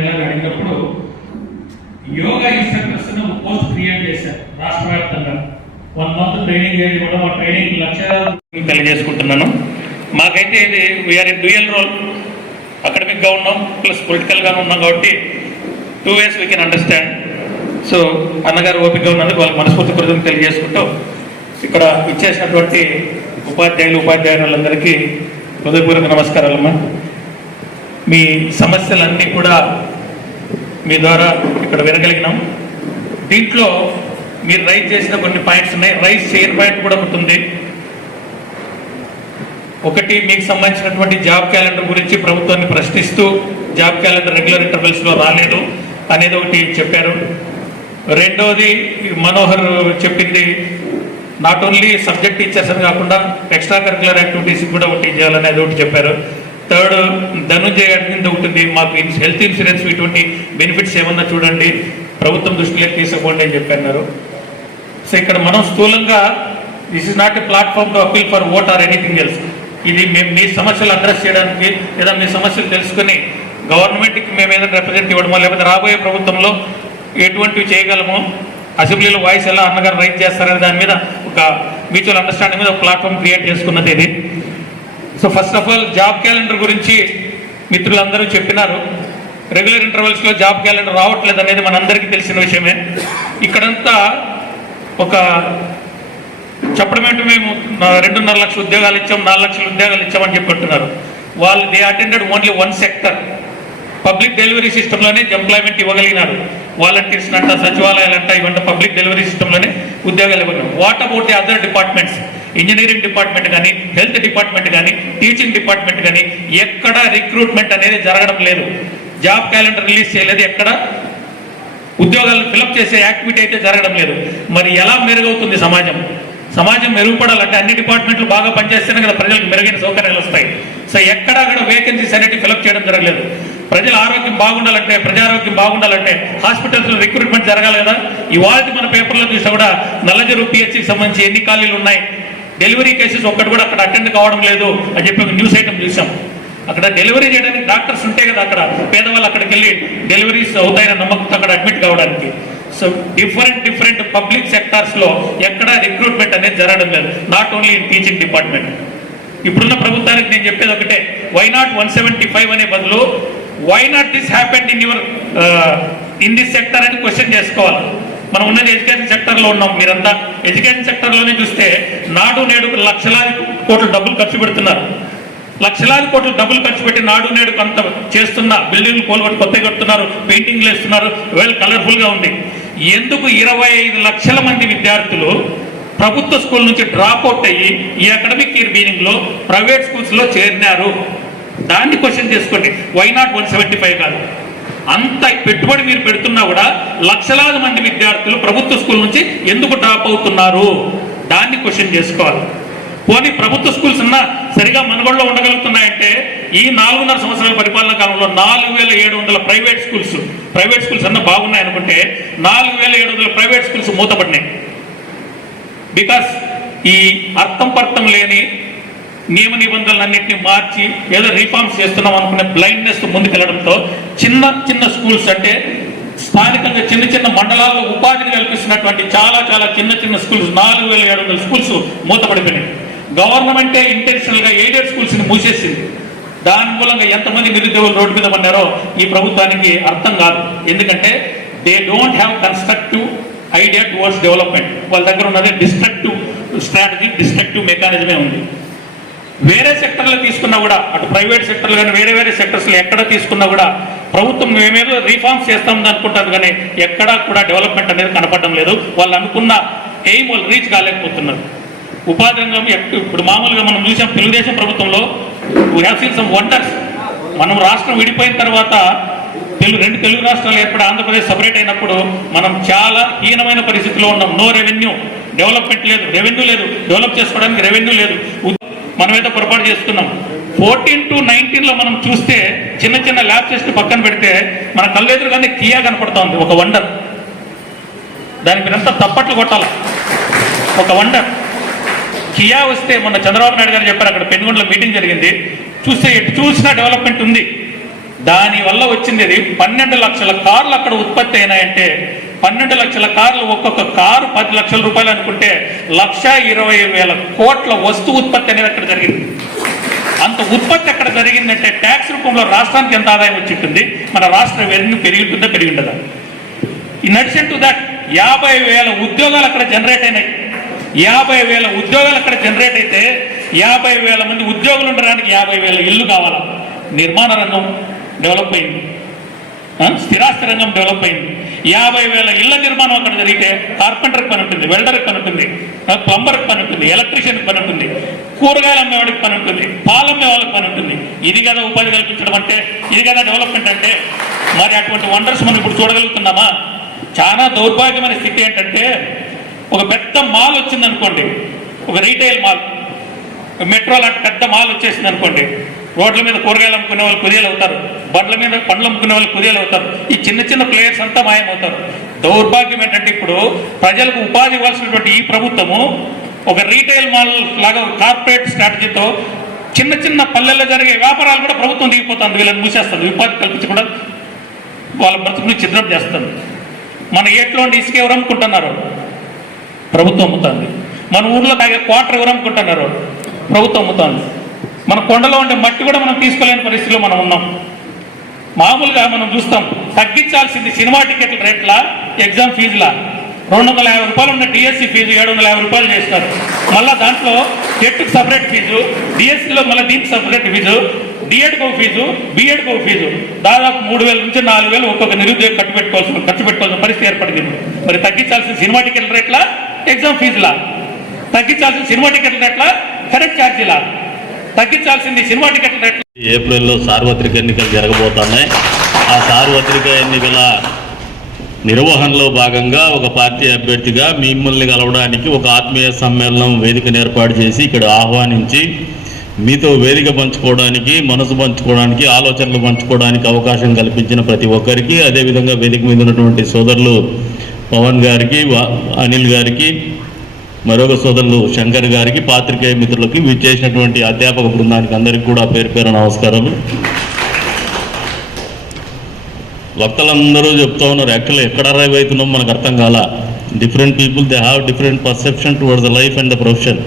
అడిగినప్పుడు yoga instructors post create చేశారు రాష్ట్ర వ్యాప్తంగా 1 month ట్రైనింగ్ ఇవ్వడం. ఆ ట్రైనింగ్ లక్ష్యాలు తెలియజేసుకుంటున్నాను. మాకైతే ఇది వీఆర్ ఇన్ డ్యూయల్ రోల్, అకాడమిక్గా ఉన్నాం ప్లస్ పొలిటికల్గానే ఉన్నాం కాబట్టి 2 ways we can understand. So అన్నగారు ఓపికగా ఉన్నందుకు వాళ్ళకి మనస్ఫూర్తి కృతజ్ఞతలు తెలియజేసుకుంటూ ఇక్కడ ఇచ్చేసినటువంటి ఉపాధ్యాయులందరికీ హృదయపూర్వక నమస్కారాలమ్మా. మీ సమస్యలన్నీ కూడా మీ ద్వారా ఇక్కడ వినగలిగినాం. దీంట్లో మీరు రైజ్ చేసిన కొన్ని పాయింట్స్ ఉన్నాయి. రైజ్ చేయని పాయింట్ కూడా ఒకటి ఉంది. ఒకటి, మీకు సంబంధించినటువంటి జాబ్ క్యాలెండర్ గురించి ప్రభుత్వాన్ని ప్రశ్నిస్తూ జాబ్ క్యాలెండర్ రెగ్యులర్ ఇంటర్వెల్స్లో రాలేదు అనేది ఒకటి చెప్పారు. రెండోది మనోహర్ చెప్పింది నాట్ ఓన్లీ సబ్జెక్ట్ టీచర్స్ అని కాకుండా ఎక్స్ట్రా కరిక్యులర్ యాక్టివిటీస్ కూడా ఒకటి చేయాలనేది ఒకటి చెప్పారు. థర్డ్, ధనుంజయ అడిగింది ఒకటి, మాకు హెల్త్ ఇన్సూరెన్స్ ఇటువంటి బెనిఫిట్స్ ఏమన్నా చూడండి, ప్రభుత్వం దృష్టిలోకి తీసుకోండి అని చెప్పన్నారు. సో ఇక్కడ మనం స్థూలంగా this is not a platform to appeal for vote or anything else. ఇది మేము మీ సమస్యలు అడ్రస్ చేయడానికి లేదా మీ సమస్యలు తెలుసుకుని గవర్నమెంట్కి మేము ఏదైనా రిప్రజెంట్ ఇవ్వడమో లేకపోతే రాబోయే ప్రభుత్వంలో ఎటువంటివి చేయగలమో, అసెంబ్లీలో వాయిస్ ఎలా అన్నగారు రైజ్ చేస్తారనే దాని మీద ఒక మ్యూచువల్ అండర్స్టాండింగ్ మీద ఒక ప్లాట్ఫామ్ క్రియేట్ చేసుకున్నది ఇది. So first of all job calendar గురించి మిత్రులందరూ చెప్పినారు. రెగ్యులర్ ఇంటర్వెల్స్లో జాబ్ క్యాలెండర్ రావట్లేదు అనేది మనందరికీ తెలిసిన విషయమే. ఇక్కడంతా ఒక చెప్పడమేంటో మేము 2.5 లక్షల ఉద్యోగాలు ఇచ్చాం, 4 లక్షల ఉద్యోగాలు ఇచ్చామని చెప్పుకుంటున్నారు. వాళ్ళు they attended only 1 sector. Public delivery సిస్టంలోనే ఎంప్లాయ్మెంట్ ఇవ్వగలిగినారు. వాలంటీర్స్ అంట, సచివాలయాలంట, ఇవంట పబ్లిక్ డెలివరీ సిస్టంలోనే ఉద్యోగాలు ఇవ్వగలిగారు. What about the other departments? Engineering department కానీ, హెల్త్ డిపార్ట్మెంట్ కానీ, టీచింగ్ డిపార్ట్మెంట్ కానీ ఎక్కడ రిక్రూట్మెంట్ అనేది జరగడం లేదు. జాబ్ క్యాలెండర్ రిలీజ్ చేయలేదు, ఎక్కడ ఉద్యోగాలను ఫిలప్ చేసే యాక్టివిటీ అయితే జరగడం లేదు. మరి ఎలా మెరుగవుతుంది సమాజం? సమాజం మెరుగుపడాలంటే అన్ని డిపార్ట్మెంట్లు బాగా పనిచేస్తేనే కదా ప్రజలకు మెరుగైన సౌకర్యాలు వస్తాయి. సో ఎక్కడా కూడా వేకెన్సీస్ అనేవి ఫిలప్ చేయడం జరగలేదు. ప్రజల ఆరోగ్యం బాగుండాలంటే, ప్రజారోగ్యం బాగుండాలంటే హాస్పిటల్స్లో రిక్రూట్మెంట్ జరగాలి కదా. ఇవాళ మన పేపర్లో చూసినా కూడా నల్లజరు పిహెచ్సికి సంబంధించి ఎన్ని ఖాళీలు ఉన్నాయి, డెలివరీ కేసెస్ ఒక్కటి కూడా అక్కడ అటెండ్ కావడం లేదు అని చెప్పి ఒక న్యూస్ ఐటమ్ చూసాం. అక్కడ డెలివరీ చేయడానికి డాక్టర్స్ ఉంటే కదా అక్కడ పేదవాళ్ళు అక్కడికి వెళ్ళి డెలివరీస్ అవుతాయన్న నమ్మకంతో అక్కడ అడ్మిట్ కావడానికి. సో డిఫరెంట్ పబ్లిక్ సెక్టార్స్లో ఎక్కడ రిక్రూట్మెంట్ అనేది జరగడం లేదు, not only in teaching department. ఇప్పుడున్న ప్రభుత్వానికి నేను చెప్పేది ఒకటే, వై నాట్ 175 అనే బదులు why not this happened in this sector అని క్వశ్చన్ చేసుకోవాలి. మనం ఉన్నది ఎడ్యుకేషన్ సెక్టర్లో ఉన్నాం. మీరంతా ఎడ్యుకేషన్ సెక్టర్లోనే చూస్తే నాడు నేడు లక్షలాది కోట్ల డబ్బులు ఖర్చు పెడుతున్నారు. లక్షలాది కోట్ల డబ్బులు ఖర్చు పెట్టి నాడు నేడు కొంత చేస్తున్న బిల్డింగ్లు కోలుగొట్టి కొత్తగా కడుతున్నారు, పెయింటింగ్లు వేస్తున్నారు, వెల్ కలర్ఫుల్గా ఉంది. ఎందుకు 25 లక్షల మంది విద్యార్థులు ప్రభుత్వ స్కూల్ నుంచి డ్రాప్ అవుట్ అయ్యి ఈ అకాడమిక్ ఇయర్ బిగినింగ్లో ప్రైవేట్ స్కూల్స్లో చేరినారు? దాన్ని క్వశ్చన్ చేసుకోండి. వై నాట్ 175 కాదు. అంత పెట్టుబడి మీరు పెడుతున్నా కూడా లక్షలాది మంది విద్యార్థులు ప్రభుత్వ స్కూల్ నుంచి ఎందుకు డ్రాప్ అవుతున్నారు? దాన్ని క్వశ్చన్ చేసుకోవాలి. పోనీ ప్రభుత్వ స్కూల్స్ ఉన్నా సరిగా మనుగడలో ఉండగలుగుతున్నాయంటే ఈ 4.5 సంవత్సరాల పరిపాలన కాలంలో 4,700 ప్రైవేట్ స్కూల్స్ అన్నా బాగున్నాయి అనుకుంటే 4,700 ప్రైవేట్ స్కూల్స్ మూతపడినాయి. బికాస్ ఈ అర్థం పర్థం లేని నియమ నిబంధనలన్నింటినీ మార్చి ఏదో రిఫార్మ్స్ చేస్తున్నాం అనుకునే బ్లైండ్నెస్ ముందుకెళ్లడంతో చిన్న స్కూల్స్ అంటే స్థానికంగా చిన్న మండలాల్లో ఉపాధిని కల్పిస్తున్నటువంటి చాలా చిన్న స్కూల్స్ 4,700 స్కూల్స్ మూతపడిపోయినాయి. గవర్నమెంటే ఇంటెన్షనల్గా ఎయిడెడ్ స్కూల్స్ని మూసేసింది. దాని మూలంగా ఎంతమంది నిరుద్యోగులు రోడ్డు మీద పడ్డారో ఈ ప్రభుత్వానికి అర్థం కాదు. ఎందుకంటే they don't have constructive idea towards development. వాళ్ళ దగ్గర ఉన్నది డిస్ట్రక్టివ్ స్ట్రాటజీ, డిస్ట్రక్టివ్ మెకానిజమే ఉంది. వేరే సెక్టర్లో తీసుకున్నా కూడా, అటు ప్రైవేట్ సెక్టర్లు కానీ వేరే సెక్టర్స్లో ఎక్కడ తీసుకున్నా కూడా ప్రభుత్వం మేమేదో రీఫార్మ్స్ చేస్తామని అనుకుంటారు కానీ ఎక్కడా కూడా డెవలప్మెంట్ అనేది కనపడడం లేదు. వాళ్ళు అనుకున్న ఎయిమ్ వాళ్ళు రీచ్ కాలేకపోతున్నారు. ఉపాధి రంగం ఇప్పుడు మామూలుగా మనం చూసాం తెలుగుదేశం ప్రభుత్వంలో we have seen some wonders. మనం రాష్ట్రం విడిపోయిన తర్వాత 2 తెలుగు రాష్ట్రాలు ఏర్పడి ఆంధ్రప్రదేశ్ సపరేట్ అయినప్పుడు మనం చాలా హీనమైన పరిస్థితిలో ఉన్నాం. నో రెవెన్యూ, డెవలప్మెంట్ లేదు, రెవెన్యూ లేదు, డెవలప్ చేసుకోవడానికి రెవెన్యూ లేదు. మనమైతే పొరపాటు చేస్తున్నాం. 14 to 19లో మనం చూస్తే చిన్న ల్యాబ్ టెస్ట్ పక్కన పెడితే మన కళ్ళెదురుగానే కియా కనపడతా ఉంది. ఒక వండర్. దానికి మీరంతా తప్పట్లు కొట్టాలి. ఒక వండర్ కియా వస్తే మొన్న చంద్రబాబు నాయుడు గారు చెప్పారు, అక్కడ పెనుగొండలో మీటింగ్ జరిగింది, చూస్తే ఎటు చూసినా డెవలప్మెంట్ ఉంది. దానివల్ల వచ్చింది 12 లక్షల కార్లు అక్కడ ఉత్పత్తి అయినాయంటే 12 లక్షల కార్లు ఒక్కొక్క కారు 10 లక్షల రూపాయలు అనుకుంటే 1,20,000 కోట్ల వస్తు ఉత్పత్తి అనేది అక్కడ జరిగింది. అంత ఉత్పత్తి అక్కడ జరిగిందంటే ట్యాక్స్ రూపంలో రాష్ట్రానికి ఎంత ఆదాయం వచ్చి ఉంటుంది, మన రాష్ట్ర రెవెన్యూ పెరుగుతుందా పెరిగిండదా? ఇన్ అడిషన్ టు దట్ 50,000 ఉద్యోగాలు అక్కడ జనరేట్ అయినాయి. 50,000 ఉద్యోగాలు అక్కడ జనరేట్ అయితే 50,000 మంది ఉద్యోగులు ఉండడానికి 50,000 ఇల్లు కావాలా? నిర్మాణ రంగం డెవలప్ అయింది, స్థిరాస్తి రంగం డెవలప్ అయింది. 50,000 ఇళ్ల నిర్మాణం అక్కడ జరిగితే కార్పెంటర్కి పని ఉంటుంది, వెల్డర్కి పని ఉంటుంది, ప్లంబర్కి పని ఉంటుంది, ఎలక్ట్రీషియన్కి పని ఉంటుంది, కూరగాయలు అమ్మేవాడికి పని ఉంటుంది, పాలమ్మే వాళ్ళకి పని ఉంటుంది. ఇది కదా ఉపాధి కల్పించడం అంటే, ఇది కదా డెవలప్మెంట్ అంటే. మరి అటువంటి వండర్స్ మనం ఇప్పుడు చూడగలుగుతున్నామా? చాలా దౌర్భాగ్యమైన స్థితి ఏంటంటే, ఒక పెద్ద మాల్ వచ్చింది అనుకోండి, ఒక రీటైల్ మాల్, మెట్రో లాంటి పెద్ద మాల్ వచ్చేసింది అనుకోండి, రోడ్ల మీద కూరగాయలు అమ్ముకునే వాళ్ళు కుదేలు అవుతారు, బండ్ల మీద పండ్లు అమ్ముకునే వాళ్ళు కుదేలు అవుతారు, ఈ చిన్న చిన్న ప్లేయర్స్ అంతా మాయమవుతారు. దౌర్భాగ్యం ఏంటంటే ఇప్పుడు ప్రజలకు ఉపాధి ఇవ్వాల్సినటువంటి ఈ ప్రభుత్వము ఒక రీటైల్ మాల్ లాగా కార్పొరేట్ స్ట్రాటజీతో చిన్న చిన్న పల్లెల్లో జరిగే వ్యాపారాలు కూడా ప్రభుత్వం దిగిపోతుంది, వీళ్ళని మూసేస్తుంది, ఉపాధి కల్పించకుండా వాళ్ళ బ్రతుకుని చిత్రం చేస్తుంది. మన ఏట్లో ఇసుక ఎవరు అమ్ముకుంటున్నారు? ప్రభుత్వం అమ్ముతుంది. మన ఊర్లో తాగే క్వార్టర్ ఎవరు అమ్ముకుంటున్నారు? ప్రభుత్వం అమ్ముతుంది. మన కొండలో ఉండే మట్టి కూడా మనం తీసుకోలేని పరిస్థితిలో మనం ఉన్నాం. మామూలుగా మనం చూస్తాం, తగ్గించాల్సింది సినిమా టికెట్ల రేట్ల, ఎగ్జామ్ ఫీజుల 250 రూపాయలు ఉన్న డిఎస్సి ఫీజు 750 రూపాయలు చేస్తారు. మళ్ళీ దాంట్లో టెట్కి సపరేట్ ఫీజు, డిఎస్సిలో మళ్ళీ దీనికి సపరేట్ ఫీజు, డిఎడ్కి ఒక ఫీజు, బీఎడ్కి ఒక ఫీజు, దాదాపు 3,000 నుంచి 4,000 ఒక్కొక్క నిరుద్యోగి ఖర్చు పెట్టుకోవాల్సిన పరిస్థితి ఏర్పడింది. మరి తగ్గించాల్సిన సినిమా టికెట్ల రేట్ల, ఎగ్జామ్ ఫీజులా? తగ్గించాల్సిన సినిమా టికెట్ల రేట్ల, కరెంట్ ఛార్జీలా? తగ్గించాల్సింది సినిమా టికెట్ల రేట్ల. ఏప్రిల్లో సార్వత్రిక ఎన్నికలు జరగబోతున్నాయి. ఆ సార్వత్రిక ఎన్నికల నిర్వహణలో భాగంగా ఒక పార్టీ అభ్యర్థిగా మిమ్మల్ని కలవడానికి ఒక ఆత్మీయ సమ్మేళనం వేదికను ఏర్పాటు చేసి ఇక్కడ ఆహ్వానించి మీతో వేదిక పంచుకోవడానికి, మనసు పంచుకోవడానికి, ఆలోచనలు పంచుకోవడానికి అవకాశం కల్పించిన ప్రతి ఒక్కరికి, అదేవిధంగా వేదిక మీద ఉన్నటువంటి సోదరులు పవన్ గారికి, అనిల్ గారికి, మరొక సోదరులు శంకర్ గారికి, పాత్రికేయ మిత్రులకి, విచ్చేసినటువంటి అధ్యాపక బృందానికి అందరికీ కూడా పేరు పేరు నమస్కారాలు. వక్తలందరూ చెప్తా ఉన్నారు, యాక్చువల్గా ఎక్కడ అరైవ్ అవుతున్నాం మనకు అర్థం కాల. Different people they have different perception towards the life and the profession.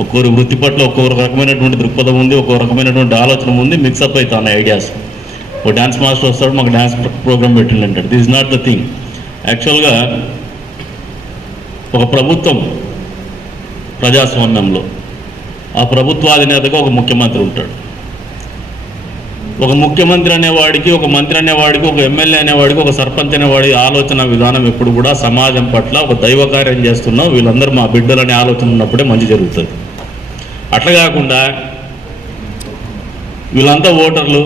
ఒక్కొక్కరి వృత్తి పట్ల ఒక్కొక్క రకమైనటువంటి దృక్పథం ఉంది, ఒక్కొక్క రకమైనటువంటి ఆలోచన ఉంది, మిక్సప్ అవుతాయి ఐడియాస్. ఒక డ్యాన్స్ మాస్టర్ వస్తాడు, మాకు డ్యాన్స్ ప్రోగ్రామ్ పెట్టిండి అంటాడు. This is not the thing. యాక్చువల్గా ఒక ప్రభుత్వం ప్రజాస్వామ్యంలో ఆ ప్రభుత్వాధినేతగా ఒక ముఖ్యమంత్రి ఉంటాడు. ఒక ముఖ్యమంత్రి అనేవాడికి, ఒక మంత్రి అనేవాడికి, ఒక ఎమ్మెల్యే అనేవాడికి, ఒక సర్పంచ్ అనేవాడి ఆలోచన విధానం ఎప్పుడు కూడా సమాజం పట్ల ఒక దైవ కార్యం చేస్తున్నాం, వీళ్ళందరూ మా బిడ్డలనే ఆలోచన ఉన్నప్పుడే మంచి జరుగుతుంది. అట్లా కాకుండా వీళ్ళంతా ఓటర్లు,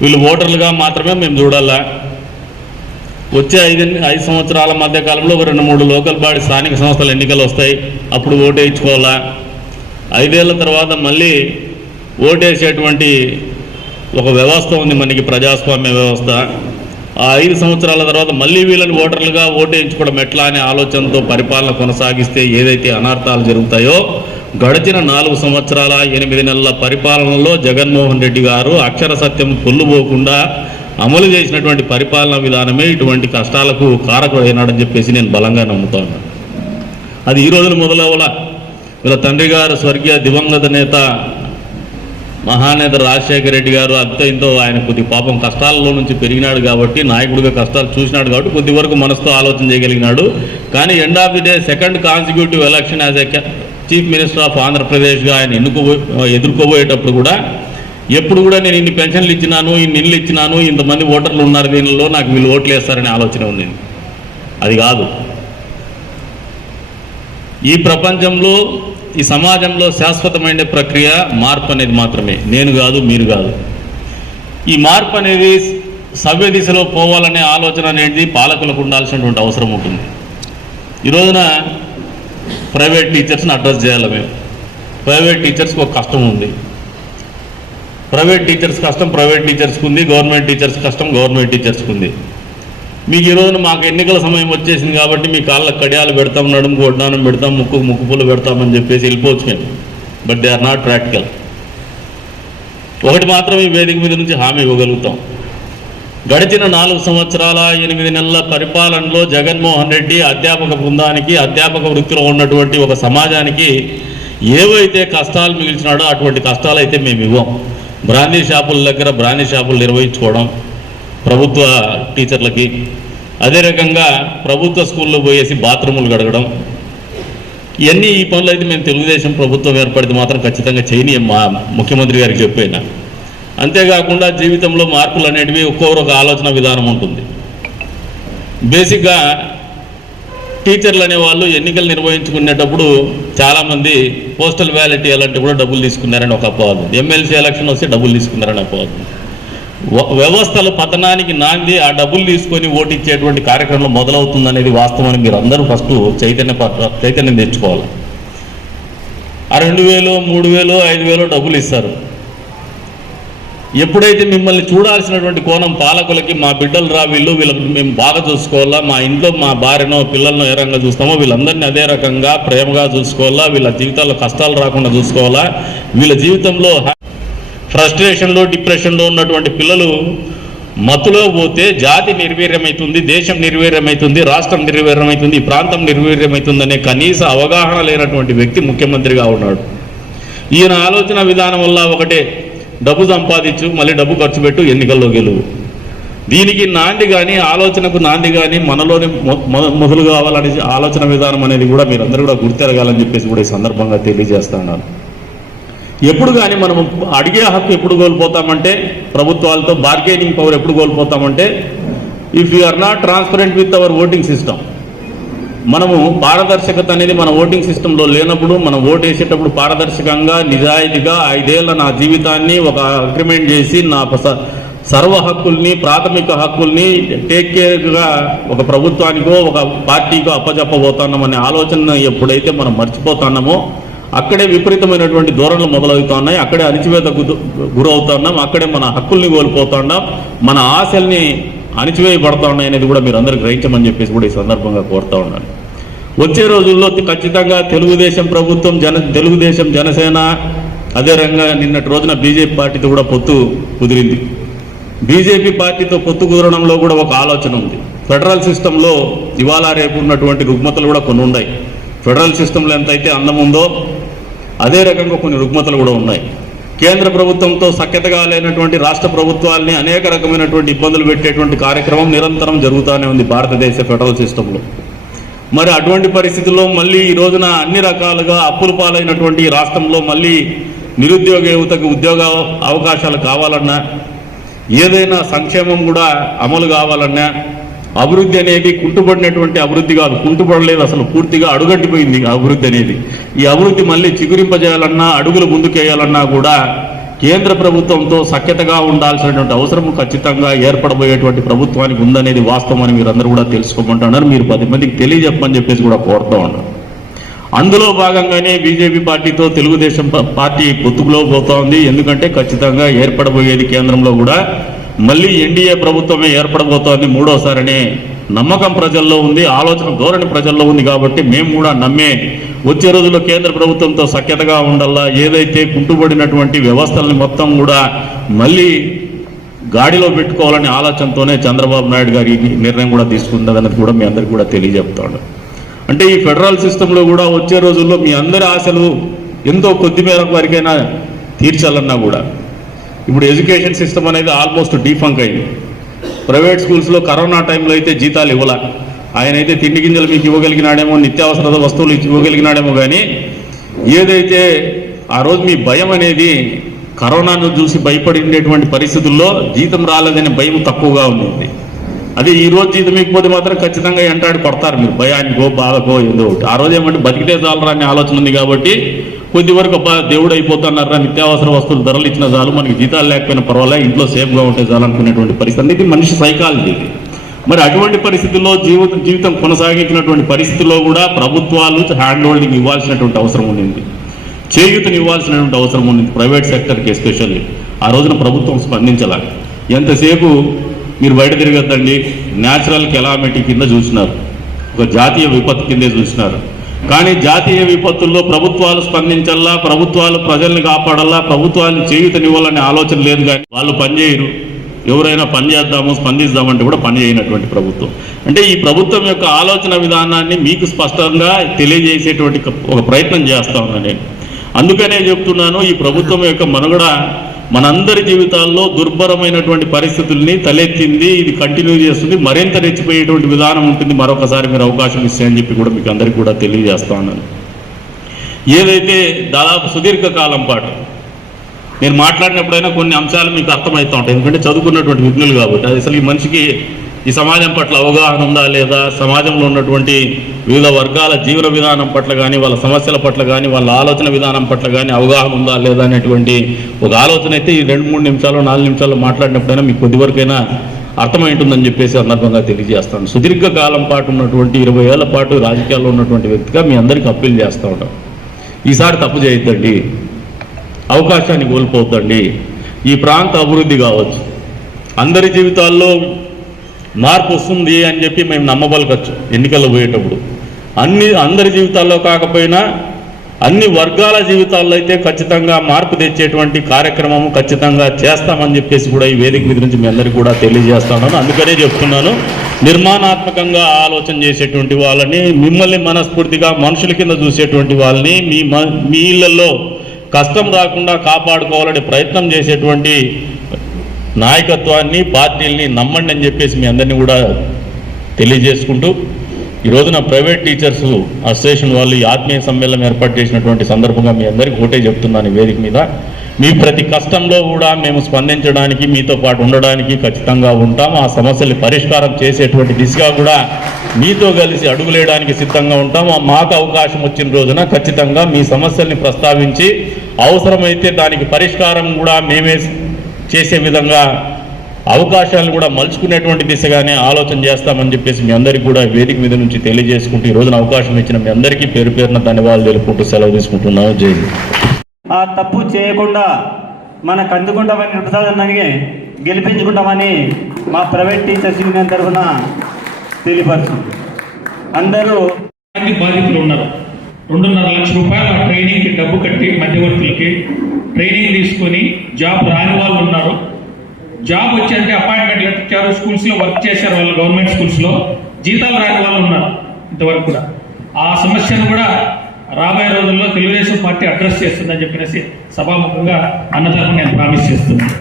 వీళ్ళు ఓటర్లుగా మాత్రమే మేము చూడాలా. వచ్చే 5 సంవత్సరాల మధ్య కాలంలో ఒక 2-3 లోకల్ బాడీ స్థానిక సంస్థల ఎన్నికలు వస్తాయి, అప్పుడు ఓటేయించుకోవాలా. 5 ఏళ్ల తర్వాత మళ్ళీ ఓటేసేటువంటి ఒక వ్యవస్థ ఉంది మనకి, ప్రజాస్వామ్య వ్యవస్థ. ఆ 5 సంవత్సరాల తర్వాత మళ్ళీ వీళ్ళని ఓటర్లుగా ఓటేయించుకోవడం ఎట్లా అనే ఆలోచనతో పరిపాలన కొనసాగిస్తే ఏదైతే అనర్థాలు జరుగుతాయో, గడిచిన 4 సంవత్సరాల 8 నెలల పరిపాలనలో జగన్మోహన్ రెడ్డి గారు అక్షర సత్యం పొల్లుపోకుండా అమలు చేసినటువంటి పరిపాలనా విధానమే ఇటువంటి కష్టాలకు కారకుడైనాడని చెప్పేసి నేను బలంగా నమ్ముతాను. అది ఈ రోజున మొదలవల. వీళ్ళ తండ్రి గారు స్వర్గీయ దివంగత నేత మహానేత రాజశేఖర రెడ్డి గారు అంతో ఇంతో ఆయన కొద్ది పాపం కష్టాలలో నుంచి పెరిగినాడు కాబట్టి, నాయకుడిగా కష్టాలు చూసినాడు కాబట్టి కొద్ది వరకు మనసుతో ఆలోచన చేయగలిగినాడు. కానీ end of the day second consecutive election as a chief minister of ఆంధ్రప్రదేశ్గా ఆయన ఎదుర్కోబోయేటప్పుడు కూడా ఎప్పుడు కూడా నేను ఇన్ని పెన్షన్లు ఇచ్చినాను, ఇన్ని ఇళ్ళు ఇచ్చినాను, ఇంతమంది ఓటర్లు ఉన్నారు, దీనిలో నాకు వీళ్ళు ఓట్లు వేస్తారనే ఆలోచన ఉంది. అది కాదు. ఈ ప్రపంచంలో, ఈ సమాజంలో శాశ్వతమైన ప్రక్రియ మార్పు అనేది మాత్రమే. నేను కాదు, మీరు కాదు. ఈ మార్పు అనేది సవ్య దిశలో పోవాలనే ఆలోచన అనేది పాలకులకు ఉండాల్సినటువంటి అవసరం ఉంటుంది. ఈ రోజున ప్రైవేట్ టీచర్స్ని అడ్రస్ చేయాలి మేము. ప్రైవేట్ టీచర్స్కి ఒక కష్టం ఉంది. ప్రైవేట్ టీచర్స్ కష్టం ప్రైవేట్ టీచర్స్కి ఉంది, గవర్నమెంట్ టీచర్స్ కష్టం గవర్నమెంట్ టీచర్స్కి ఉంది. మీకు ఈ రోజున మాకు ఎన్నికల సమయం వచ్చేసింది కాబట్టి మీ కాళ్ళకు కడియాలు పెడతాం, నడుము కొడ్డానం పెడతాం, ముక్కు పుల్లు పెడతామని చెప్పేసి వెళ్ళిపోవచ్చు మేము. But they are not practical. ఒకటి మాత్రం ఈ వేదిక మీద నుంచి హామీ ఇవ్వగలుగుతాం. గడిచిన 4 సంవత్సరాల 8 నెలల పరిపాలనలో జగన్మోహన్ రెడ్డి అధ్యాపక బృందానికి, అధ్యాపక వృత్తిలో ఉన్నటువంటి ఒక సమాజానికి ఏవైతే కష్టాలు మిగిల్చినాడో అటువంటి కష్టాలు అయితే మేము ఇవ్వం. బ్రాందీ షాపుల దగ్గర బ్రాందీ షాపులు నిర్వహించుకోవడం ప్రభుత్వ టీచర్లకి, అదే రకంగా ప్రభుత్వ స్కూల్లో పోయేసి బాత్రూములు గడగడం, ఇవన్నీ ఈ పనులు అయితే మేము తెలుగుదేశం ప్రభుత్వం ఏర్పడితే మాత్రం ఖచ్చితంగా చేయనీయం మా ముఖ్యమంత్రి గారికి చెప్పినా. అంతేకాకుండా జీవితంలో మార్పులు అనేటివి ఒక్కొక్క ఆలోచన విధానం ఉంటుంది. బేసిక్గా టీచర్లు అనేవాళ్ళు ఎన్నికలు నిర్వహించుకునేటప్పుడు చాలామంది పోస్టల్ బ్యాలెట్ అలాంటివి కూడా డబ్బులు తీసుకున్నారని ఒక అపవాదం, ఎమ్మెల్సీ ఎలక్షన్ వస్తే డబ్బులు తీసుకున్నారని అపవాదం. వ్యవస్థల పతనానికి నాంది ఆ డబ్బులు తీసుకొని ఓటిచ్చేటువంటి కార్యక్రమం మొదలవుతుందనేది వాస్తవాన్ని మీరు అందరూ ఫస్ట్ చైతన్యం తెచ్చుకోవాలి. ఆ 2000, 3000, 5000 డబ్బులు ఇస్తారు. ఎప్పుడైతే మిమ్మల్ని చూడాల్సినటువంటి కోణం పాలకులకి మా బిడ్డలు రా వీళ్ళకి మేము బాగా చూసుకోవాలా, మా ఇంట్లో మా భార్యనో పిల్లలను ఏ రకంగా చూస్తామో వీళ్ళందరినీ అదే రకంగా ప్రేమగా చూసుకోవాలా, వీళ్ళ జీవితాల్లో కష్టాలు రాకుండా చూసుకోవాలా, వీళ్ళ జీవితంలో ఫ్రస్ట్రేషన్లో డిప్రెషన్లో ఉన్నటువంటి పిల్లలు మత్తులో పోతే జాతి నిర్వీర్యమవుతుంది, దేశం నిర్వీర్యమవుతుంది, రాష్ట్రం నిర్వీర్యమవుతుంది, ఈ ప్రాంతం నిర్వీర్యమవుతుందనే కనీస అవగాహన లేనటువంటి వ్యక్తి ముఖ్యమంత్రిగా ఉన్నాడు. ఈయన ఆలోచన విధానం వల్ల ఒకటే, డబ్బు సంపాదించు మళ్ళీ డబ్బు ఖర్చు పెట్టు ఎన్నికల్లో గెలువు. దీనికి నాంది కానీ, ఆలోచనకు నాంది కానీ మనలోనే మొదలు కావాలనే ఆలోచన విధానం అనేది కూడా మీరందరూ కూడా గుర్తెరగాలని చెప్పేసి కూడా ఈ సందర్భంగా తెలియజేస్తున్నాను. ఎప్పుడు కానీ మనం అడిగే హక్కు ఎప్పుడు కోల్పోతామంటే, ప్రభుత్వాలతో బార్గెనింగ్ పవర్ ఎప్పుడు కోల్పోతామంటే, if you are not transparent with our voting system. మనము పారదర్శకత అనేది మన ఓటింగ్ సిస్టంలో లేనప్పుడు, మనం ఓటు వేసేటప్పుడు పారదర్శకంగా నిజాయితీగా 5 ఏళ్ల నా జీవితాన్ని ఒక అగ్రిమెంట్ చేసి నా సర్వ హక్కుల్ని, ప్రాథమిక హక్కుల్ని టేక్ కేర్గా ఒక ప్రభుత్వానికో ఒక పార్టీకో అప్పచెప్పబోతున్నామనే ఆలోచన ఎప్పుడైతే మనం మర్చిపోతున్నామో అక్కడే విపరీతమైనటువంటి ధోరణులు మొదలవుతా ఉన్నాయి, అక్కడే అణిచివేత గురవుతున్నాం, అక్కడే మన హక్కుల్ని కోల్పోతున్నాం, మన ఆశల్ని అణిచివేయబడతా ఉన్నాయి అనేది కూడా మీరు అందరూ గ్రహించమని చెప్పేసి కూడా ఈ సందర్భంగా కోరుతా ఉన్నాను. వచ్చే రోజుల్లో ఖచ్చితంగా తెలుగుదేశం ప్రభుత్వం, తెలుగుదేశం జనసేన, అదే రకంగా నిన్నటి రోజున బీజేపీ పార్టీతో కూడా పొత్తు కుదిరింది. బీజేపీ పార్టీతో పొత్తు కుదరడంలో కూడా ఒక ఆలోచన ఉంది. ఫెడరల్ సిస్టంలో ఇవాళ రేపు ఉన్నటువంటి రుగ్మతలు కూడా కొన్ని ఉన్నాయి. ఫెడరల్ సిస్టంలో ఎంతైతే అందం ఉందో అదే రకంగా కొన్ని రుగ్మతలు కూడా ఉన్నాయి. కేంద్ర ప్రభుత్వంతో సఖ్యతగా లేనటువంటి రాష్ట్ర ప్రభుత్వాల్ని అనేక రకమైనటువంటి ఇబ్బందులు పెట్టేటువంటి కార్యక్రమం నిరంతరం జరుగుతూనే ఉంది భారతదేశ ఫెడరల్ సిస్టంలో. మరి అటువంటి పరిస్థితుల్లో మళ్ళీ ఈ రోజున అన్ని రకాలుగా అప్పుల పాలైనటువంటి ఈ రాష్ట్రంలో మళ్ళీ నిరుద్యోగ యువతకు ఉద్యోగ అవకాశాలు కావాలన్నా, ఏదైనా సంక్షేమం కూడా అమలు కావాలన్నా, అభివృద్ధి అనేది కుంటుపడినటువంటి అభివృద్ధి కాదు, కుంటుపడలేదు, అసలు పూర్తిగా అడుగంటిపోయింది అభివృద్ధి అనేది. ఈ అభివృద్ధి మళ్ళీ చిగురింపజేయాలన్నా, అడుగులు ముందుకేయాలన్నా కూడా కేంద్ర ప్రభుత్వంతో సఖ్యతగా ఉండాల్సినటువంటి అవసరం ఖచ్చితంగా ఏర్పడబోయేటువంటి ప్రభుత్వానికి ఉందనేది వాస్తవం అని మీరందరూ కూడా తెలుసుకోమంటున్నారు. మీరు 10 మందికి తెలియజెప్పని చెప్పేసి కూడా కోరుతూ ఉన్నారు. అందులో భాగంగానే బీజేపీ పార్టీతో తెలుగుదేశం పార్టీ పొత్తుకులో పోతోంది. ఎందుకంటే ఖచ్చితంగా ఏర్పడబోయేది కేంద్రంలో కూడా మళ్ళీ ఎన్డీఏ ప్రభుత్వమే ఏర్పడబోతోంది మూడోసారనే నమ్మకం ప్రజల్లో ఉంది, ఆలోచన ధోరణి ప్రజల్లో ఉంది. కాబట్టి మేము కూడా నమ్మే వచ్చే రోజుల్లో కేంద్ర ప్రభుత్వంతో సఖ్యతగా ఉండాలా, ఏదైతే కుంటుపడినటువంటి వ్యవస్థల్ని మొత్తం కూడా మళ్ళీ గాడిలో పెట్టుకోవాలనే ఆలోచనతోనే చంద్రబాబు నాయుడు గారి నిర్ణయం కూడా తీసుకుందన్నది కూడా మీ అందరికీ కూడా తెలియజెప్తాడు. అంటే ఈ ఫెడరల్ సిస్టంలో కూడా వచ్చే రోజుల్లో మీ అందరి ఆశలు ఎంతో కొద్ది మేరకు వరకైనా తీర్చాలన్నా కూడా ఇప్పుడు ఎడ్యుకేషన్ సిస్టమ్ అనేది ఆల్మోస్ట్ డీఫంక్ అయింది. ప్రైవేట్ స్కూల్స్లో కరోనా టైంలో అయితే జీతాలు ఇవ్వాల, ఆయన అయితే తిండి గింజలు మీకు ఇవ్వగలిగినాడేమో, నిత్యావసర వస్తువులు ఇవ్వగలిగినాడేమో, కానీ ఏదైతే ఆ రోజు మీ భయం అనేది కరోనాను చూసి భయపడి ఉండేటువంటి పరిస్థితుల్లో జీతం రాలేదనే భయం తక్కువగా ఉంది. అదే ఈ రోజు జీతం ఇకపోతే మాత్రం ఖచ్చితంగా ఎంటాడి పడతారు మీరు, భయానికో బాధకో ఏదో ఒకటి. ఆ రోజు ఏమంటే బతికితే చాలరా అనే ఆలోచన ఉంది. కాబట్టి కొద్ది వరకు దేవుడు అయిపోతున్నారా, నిత్యావసర వస్తువులు ధరలు ఇచ్చిన చాలు, మనకి జీతాలు లేకపోయినా పర్వాలే, ఇంట్లో సేఫ్గా ఉంటే చాలు అనుకునేటువంటి పరిస్థితి. ఇది మనిషి సైకాలజీ. మరి అటువంటి పరిస్థితుల్లో జీవితం కొనసాగించినటువంటి పరిస్థితుల్లో కూడా ప్రభుత్వాలు హ్యాండ్ హోల్డింగ్ ఇవ్వాల్సినటువంటి అవసరం ఉండింది, చేయూతను ఇవ్వాల్సినటువంటి అవసరం ఉంది ప్రైవేట్ సెక్టర్కి ఎస్పెషల్లీ. ఆ రోజున ప్రభుత్వం స్పందించాల. ఎంతసేపు మీరు బయట తిరగద్దండి, న్యాచురల్ కెలామిటీ కింద చూసినారు, ఒక జాతీయ విపత్తు కిందే చూసినారు. కానీ జాతీయ విపత్తుల్లో ప్రభుత్వాలు స్పందించాలా, ప్రభుత్వాలు ప్రజల్ని కాపాడాలా, ప్రభుత్వాన్ని చేయూతనివ్వాలనే ఆలోచన లేదు. కానీ వాళ్ళు పనిచేయరు. ఎవరైనా పని చేద్దాము, స్పందిద్దామంటే కూడా పని చేయనటువంటి ప్రభుత్వం. అంటే ఈ ప్రభుత్వం యొక్క ఆలోచన విధానాన్ని మీకు స్పష్టంగా తెలియజేసేటువంటి ఒక ప్రయత్నం చేస్తా ఉన్నాను నేను. అందుకనే చెప్తున్నాను, ఈ ప్రభుత్వం యొక్క మనుగడ మనందరి జీవితాల్లో దుర్భరమైనటువంటి పరిస్థితుల్ని తలెత్తింది. ఇది కంటిన్యూ చేస్తుంది, మరింత రెచ్చిపోయేటువంటి విధానం ఉంటుంది. మరొకసారి మీరు అవకాశం ఇస్తే అని చెప్పి కూడా మీకు అందరికీ కూడా తెలియజేస్తా ఉన్నాను. ఏదైతే దాదాపు సుదీర్ఘకాలం పాటు నేను మాట్లాడినప్పుడైనా కొన్ని అంశాలు మీకు అర్థమవుతూ ఉంటాయి, ఎందుకంటే చదువుకున్నటువంటి విజ్ఞులు కాబట్టి. అది అసలు ఈ మనిషికి ఈ సమాజం పట్ల అవగాహన ఉందా లేదా, సమాజంలో ఉన్నటువంటి వివిధ వర్గాల జీవన విధానం పట్ల కానీ, వాళ్ళ సమస్యల పట్ల కానీ, వాళ్ళ ఆలోచన విధానం పట్ల కానీ అవగాహన ఉందా లేదా అనేటువంటి ఒక ఆలోచన అయితే ఈ 2-3 నిమిషాలు 4 నిమిషాలు మాట్లాడినప్పుడైనా మీకు కొద్దివరకైనా అర్థమైంటుందని చెప్పేసి సందర్భంగా తెలియజేస్తాను. సుదీర్ఘకాలం పాటు ఉన్నటువంటి 20 ఏళ్ల పాటు రాజకీయాల్లో ఉన్నటువంటి వ్యక్తిగా మీ అందరికీ అప్పీల్ చేస్తూ ఉంటాం. ఈసారి తప్పు చేయొద్దండి, అవకాశాన్ని కోల్పోద్దండి. ఈ ప్రాంత అభివృద్ధి కావచ్చు, అందరి జీవితాల్లో మార్పు వస్తుంది అని చెప్పి మేము నమ్మబలకచ్చు. ఎన్నికల్లో పోయేటప్పుడు అందరి జీవితాల్లో కాకపోయినా అన్ని వర్గాల జీవితాల్లో అయితే ఖచ్చితంగా మార్పు తెచ్చేటువంటి కార్యక్రమం ఖచ్చితంగా చేస్తామని చెప్పేసి కూడా ఈ వేదిక మీద నుంచి మీ అందరికీ కూడా తెలియజేస్తాను. అందుకనే చెప్తున్నాను, నిర్మాణాత్మకంగా ఆలోచన చేసేటువంటి వాళ్ళని, మిమ్మల్ని మనస్ఫూర్తిగా మనుషుల కింద చూసేటువంటి వాళ్ళని, మీ ఇళ్లలో కష్టం రాకుండా కాపాడుకోవాలని ప్రయత్నం చేసేటువంటి నాయకత్వాన్ని, పార్టీల్ని నమ్మండి అని చెప్పేసి మీ అందరినీ కూడా తెలియజేసుకుంటూ, ఈ రోజున ప్రైవేట్ టీచర్స్ అసోసియేషన్ వాళ్ళు ఈ ఆత్మీయ సమ్మేళనం ఏర్పాటు చేసినటువంటి సందర్భంగా మీ అందరికీ ఒకటే చెప్తున్నాను ఈ వేదిక మీద, మీ ప్రతి కష్టంలో కూడా మేము స్పందించడానికి, మీతో పాటు ఉండడానికి ఖచ్చితంగా ఉంటాం. ఆ సమస్యలు పరిష్కారం చేసేటువంటి దిశగా కూడా మీతో కలిసి అడుగులేయడానికి సిద్ధంగా ఉంటాం. మాకు అవకాశం వచ్చిన రోజున ఖచ్చితంగా మీ సమస్యల్ని ప్రస్తావించి అవసరమైతే దానికి పరిష్కారం కూడా మేమే చేసే విధంగా అవకాశాలను కూడా మలుచుకునేటువంటి దిశగానే ఆలోచన చేస్తామని చెప్పేసి మీ అందరికీ కూడా వేదిక మీద నుంచి తెలియజేసుకుంటూ, ఈ రోజున అవకాశం ఇచ్చిన మీ అందరికీ పేరు పేరున ధన్యవాదాలు తెలుపుకుంటూ సెలవు తీసుకుంటున్నాను. జై హింద్. ఆ తప్పు చేయకుండా మన కందుకుంటామని ప్రసాదాన్ని గెలిపించుకుంటామని మా ప్రైవేట్ టీచర్స్ యూనియన్ తరఫున తెలియపరుస్తుంది. అందరూ బాధితులు ఉన్నారు. 2.5 లక్షల రూపాయల ట్రైనింగ్కి డబ్బు కట్టి మధ్యవర్తులకి ట్రైనింగ్ తీసుకొని జాబ్ రాని వాళ్ళు ఉన్నారు. జాబ్ వచ్చారంటే అపాయింట్మెంట్ లెటర్ ఇచ్చారు, స్కూల్స్లో వర్క్ చేశారు, వాళ్ళు గవర్నమెంట్ స్కూల్స్లో జీతాలు రాని వాళ్ళు ఉన్నారు ఇంతవరకు కూడా. ఆ సమస్యను కూడా రాబోయే రోజుల్లో తెలుగుదేశం పార్టీ అడ్రస్ చేస్తుందని చెప్పినేసి సభాముఖంగా అన్నదాన్ని నేను ప్రామిస్ చేస్తున్నాను.